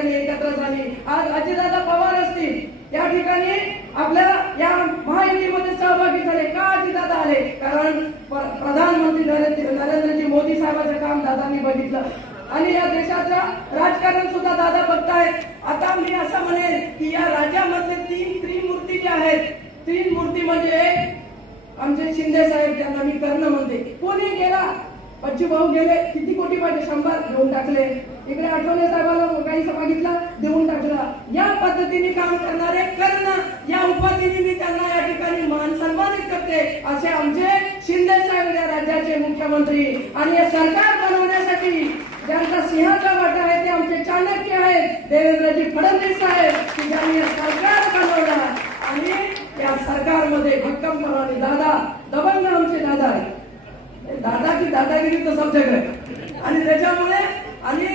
ठिकाणी एकत्र झाली. आज अजितदादा पवार असतील. या ठिकाणी आपल्या या महायुतीमध्ये सहभागी झाले. का अजितदादा आले? कारण प्रधानमंत्री नरेंद्र नरेंद्रजी मोदी साहेबांचं काम दादांनी बघितलं. आणि या देशाचं राजकारण सुद्धा दादा बघतायत. आता मी असं म्हणेन की या राज्यामधले तीन त्रिमूर्ती ज्या आहेत तीन मूर्ती म्हणजे आमचे शिंदे साहेब त्यांना मी कर्ण म्हणते. कोणी गेला? पच्ची भाऊ गेले. किती कोटी पाहिजे? शंभर घेऊन टाकले. इकडे आठवले साहेबाला त्यांनी मागितला देऊन टाकला. या पद्धतीने काम करणारे कर्ण या उपाधीने मी त्यांना या ठिकाणी मान सन्मानित करते असे आमचे शिंदे साहेब या राज्याचे मुख्यमंत्री आणि हे सरकार बनवण्यासाठी ज्यांचा सिंहाचा वाटा आहे ते आमचे चाणक्य आहेत देवेंद्रजी फडणवीस साहेब की ज्यांनी हे सरकार बनवलं. आणि या सरकारमध्ये भक्कम भक्कमपणाने दादा दबंग आमचे दादा आहे दादा की दादागिरी तर सब्जेक्ट आहे आणि त्याच्यामुळे आणि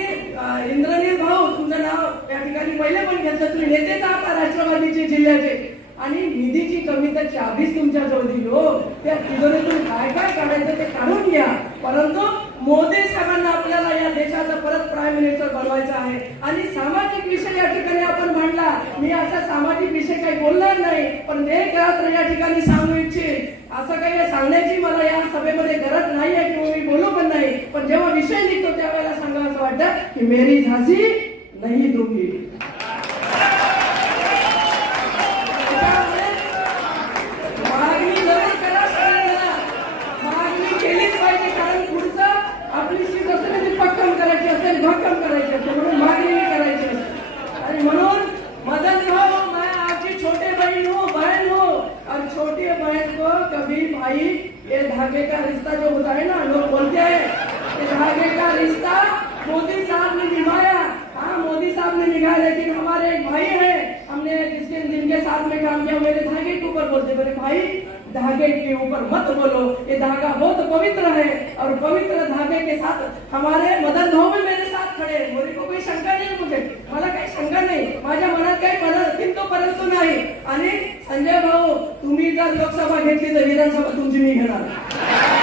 इंद्रनील भाऊ तुमचं नाव या ठिकाणी पहिले पण घेतलं. तुम्ही नेतेच आहात राष्ट्रवादीचे जिल्ह्याचे? आणि निधीची कमी तर चाबीच तुमच्या जवळ हो. त्या तिजोरीतून काय काय काढायचं ते काढून घ्या. परंतु मोदी साहेबांना आपल्याला या देशाचा परत प्राईम मिनिस्टर बनवायचं आहे. आणि सामाजिक विषय या ठिकाणी आपण मांडला. मी असा सामाजिक विषय काही बोलणार नाही पण एक रात्र या ठिकाणी सांगू इच्छित असं काही सांगण्याची मला या सभेमध्ये गरज नाही आहे किंवा मी बोलू पण नाही. पण जेव्हा विषय निघतो त्यावेळेला सांगा असं वाटतं की मेरी झाशी नहीं दूंगी। मागणी आणि म्हणून छोटे छोटी बहन को कभी भाई ये धागे का रिश्ता जो होता है ना लोग बोलते हैं ये धागे का रिश्ता मोदी साहब ने निभाया सामने मोदी लेकिन हमारे एक भाई है। हमने जिसके जिनके साथ में काम किया मेरे धागे के ऊपर बोलते मेरे भाई धागे के ऊपर मत बोलो। ये धागा बहुत पवित्र है और पवित्र धागे के साथ हमारे मदन भाऊ भी मेरे साथ खड़े हैं। मेरे को कोई शंका नाही मुझे। मला काही शंका नाही। माझ्या मनात काही परत किंतु परंतु नाही. आणि संजय भाऊ तुम्ही जर लोकसभा घेतली तर विधानसभा तुमची मी घेणार.